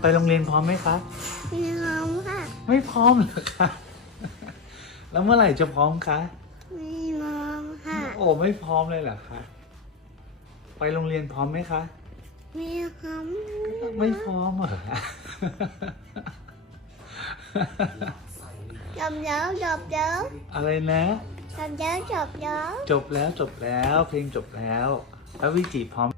ไปโรงเรียนพร้อมไหมคะไม่พร้อมค่ะ ไม่พร้อมเหรอคะแล้วเมื่อไหร่จะพร้อมคะไม่พร้อมค่ะ โอ้ไม่พร้อมเลยเหรอคะไปโรงเรียนพร้อมไหมคะไม่พร้อมไม่พร้อมเหรอจบแล้วจบแล้วอะไรนะจบแล้วจบแล้วจบแล้วจบแล้วเพลงจบแล้วแล้ววิจิพร้อม